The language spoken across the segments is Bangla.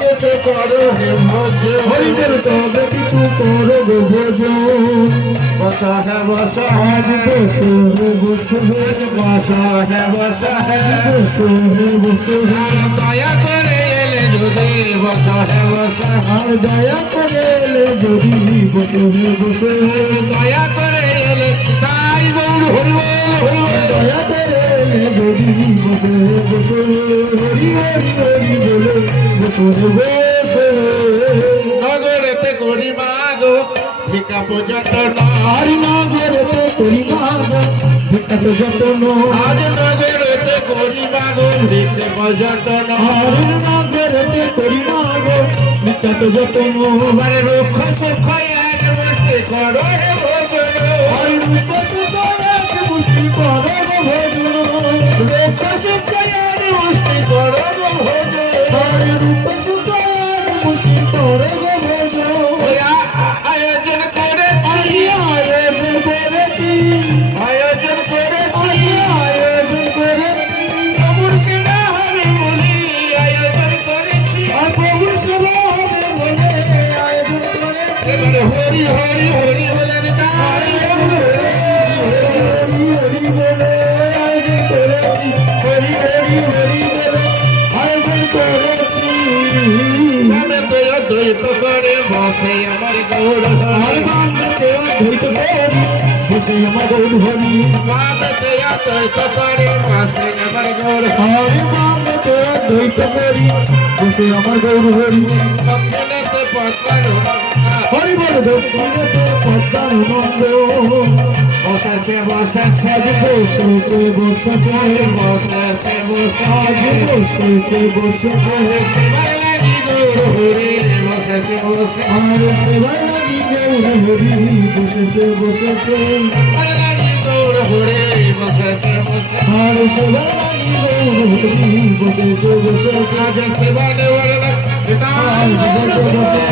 কিছু করো হে ভোজ হরিদের তবে কিছু করো গো ভোজ বসা হে বসা হে আজ বসো হে বসো হে বসা হে বসা হে বসো হে বসো হে দয়া করে এলে যদি বসা হে বসা আর দয়া করে এলে যদি বসো হে বসো হে দয়া করে এলে তাই গৌর হরিবল হরিবল দয়া করে এলে যদি বসো হে বসো হে হরি হরি হরি বলে বসো হে বসো নগরেতে করি মাগো ভিকা পর্যটন আর নগরেতে করি মাগো ভিক্ষাত যতন আজ নগরেতে করি মাগো ভিকে পর্যটন আর নগরেতে করি মাগো ভিক্ষাত যতন মানে রুক্ষ সুখ এক বসে করো হে ভোজন আর রূপ সুখ এক মুষ্টি করো গো ভোজন রুক্ষ সুখ এক বসে করো গো ভোজন আর রূপ সুখ এক মুষ্টি করো গো ভোজন আয়োজন করেছি আয়োজন করেছি আয়োজন করেছি আয়োজন করেছি প্রভুর সেবা হবে বলি আয়োজন করেছি আর প্রভু সেবা হবে বলে আয়োজন করেছি এবারে হরি হরি হরি বলেন তাই হরি হরি বলে আয়োজন করেছি হরি হরি হরি বলে আয়োজন করেছি মনে তো দ্বৈত করে বসে আমার গৌর আর বান্ধবকে অদ্বৈত করি বসে আমার গৌর হরি মনে তো দ্বৈত করে বসে আমার গৌর আর বান্ধবকে অদ্বৈত করি বসে আমার গৌর হরি দক্ষিণেতে পদ্মার হরি বল দক্ষিণেতে পদ্মানন্দ বসাতে বসাতে আজ বসতে বসতে বসাতে আজ বসাতে বসতে বসতে সেবার লাগি গৌর হরি বসাতে বসে আর সেবার লাগি গৌর হরি বসতে বসতে সেবার লাগি গৌর হরি বসাতে বসে আর সেবার লাগি গৌর হরি বসতে বসতে আজ সেবা দেওয়ার আজ বসতে বসতে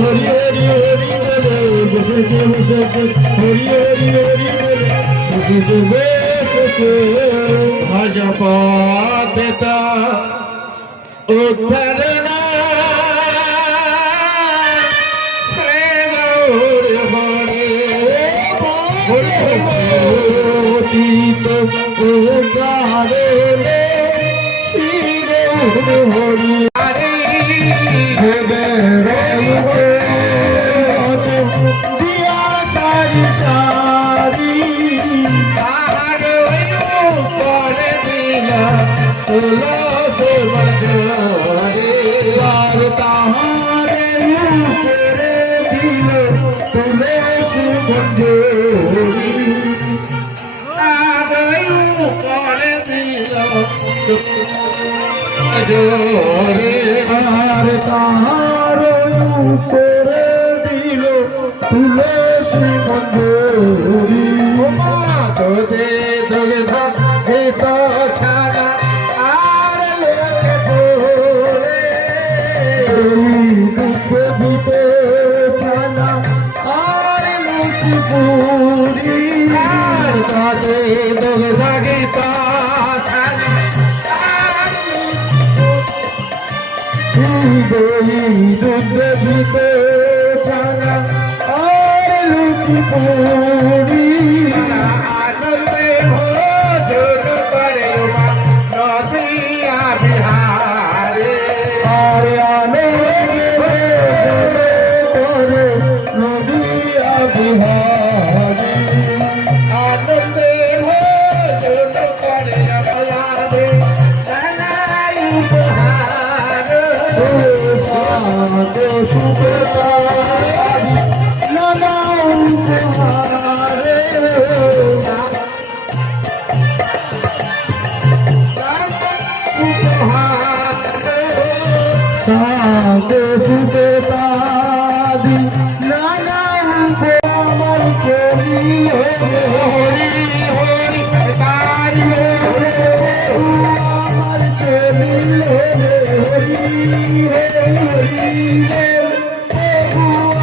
হরি হরি হরি বলে বসতে বসতে হরি হরি হরি বলে বসতে বসতে ভজ পদিতা উদ্ধরণা শ্রী গৌর হরি অতীত উদারে শ্রী গৌর হরি দিয়া সারি সারি তাহার করে দিল তুলসী মঞ্জরি আর তাহারে উপরে দিল তুলসী মঞ্জরি করে দিল জোরে আর তাহার উপরে দিল তুলসী মঞ্জরি তোদে তোগে ভক্ত ছাড়া আর লোকে পড়ে দুঃখ দিতে ছানা আর লুচি পুরি আর তোদে তোগে ভক্ত ছাড়া দুধ দিতে ছানা আর লুচি পুরি আনন্দে ভোজন করে নদিয়া বিহারে আর আনন্দে করে নদিয়া বিহারি আনন্দে ভোজন করে আমারে জানাই উপহার সাধু সুখতারি নানা উপহারে সাধু সুখতারি নানা উপহার করি হরি হরি তারি আমার করি হরি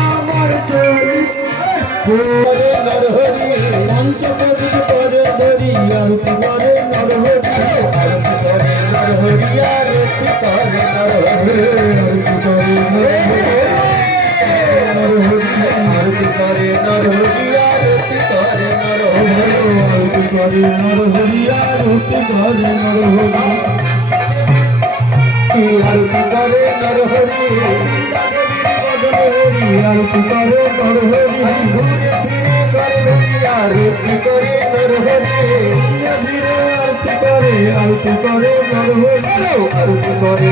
আমার চলি পঞ্চকবি করে ধরি আরতি করে নরহরি আরতি করে নরহরি আরতি করে নরহরি করে নরহরি আরতি করে নরহরি আরতি করে নরহরি আরতি করে নরহরি ঘুরে ফিরে করে আরতি করে নরহরি ধীরে আরতি করে নরহরি আরতি করে নরহরি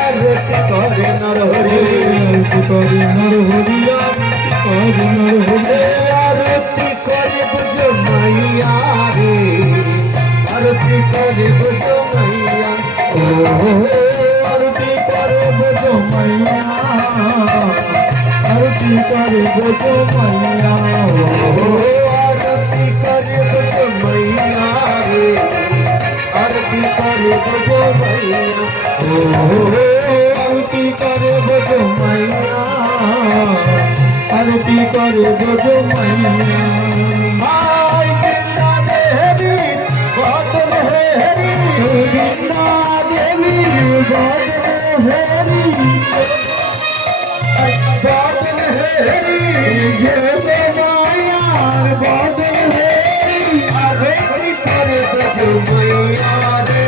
আরতি করে নরহরি আরতি করে নরহরি আরতি করে নরহরি আরতি করে বুঝো মাইয়া রে আরতি করে বুঝো মাইয়া ও আরতি করে বুঝো মাইয়া আরতি করে বুঝো মাইয়া ও আরতি করে বুঝো মাইয়া রে আরতি করে বুঝো মাইয়া ও আরতি করে বুঝো মাইয়া আরতি করে বুঝো মাইয়া ভাই বিন্না দেবী বদন হেরি বিন্না দেবী বদন হেরি বদন হেরি যে মায়ার বদন হেরি আরতি করে বুঝো মাইয়া রে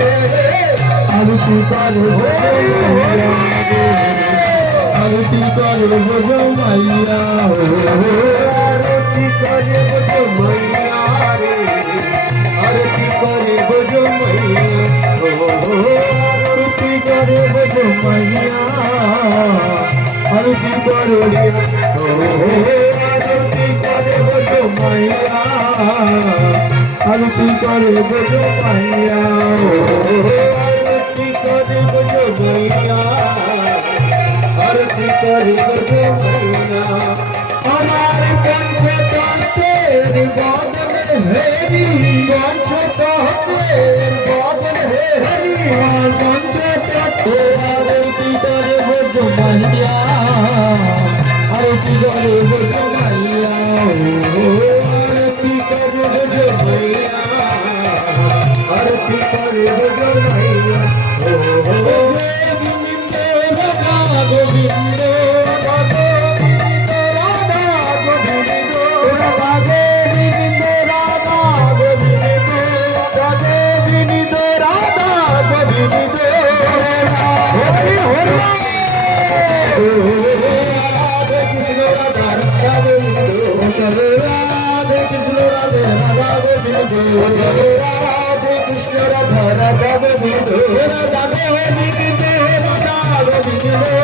আরতি করে বুঝো মাইয়া রে আরতি করে বুঝো মাইয়া আরতি করে বুঝো মাইয়া রে আরতি করে বুঝো মাইয়া আরতি করে বুঝো মাইয়া আরতি করে আরতি করে বুঝো মাইয়া আরতি করে বুঝো মাইয়া আরতি করে বুঝো মাইয়া আরতি করে বুঝো মাইয়া আমার পঞ্চতন্ত্রের বদন হেরি পঞ্চতন্ত্রের বদন হেরি পঞ্চতন্ত্র আরতি করে বুঝো মাইয়া আরতি করে বুঝো মাইয়া আরতি করে বুঝো মাইয়া আরতি করে বুঝো মাইয়া গোবিন্দ রাধা গোবিন্দ রাধা গোবিন্দ রাধা গোবিন্দ রাধা গোবিন্দ রাধা গোবিন্দ হরি হরি রাধে কৃষ্ণ রাধা রাধা গোবিন্দ রাধে কৃষ্ণ রাধে রাধা গোবিন্দ রাধে কৃষ্ণ রাধা রাধা গোবিন্দ রাধা গোবিন্দ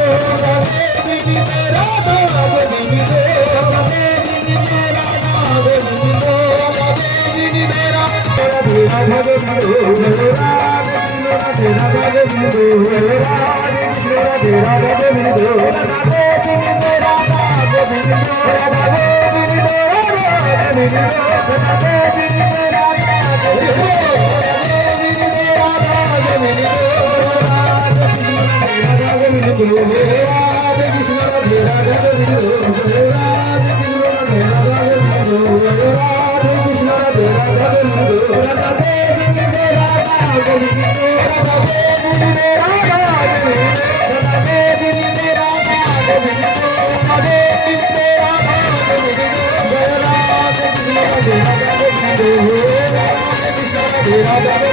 রাধা গোবিন্দ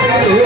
Radha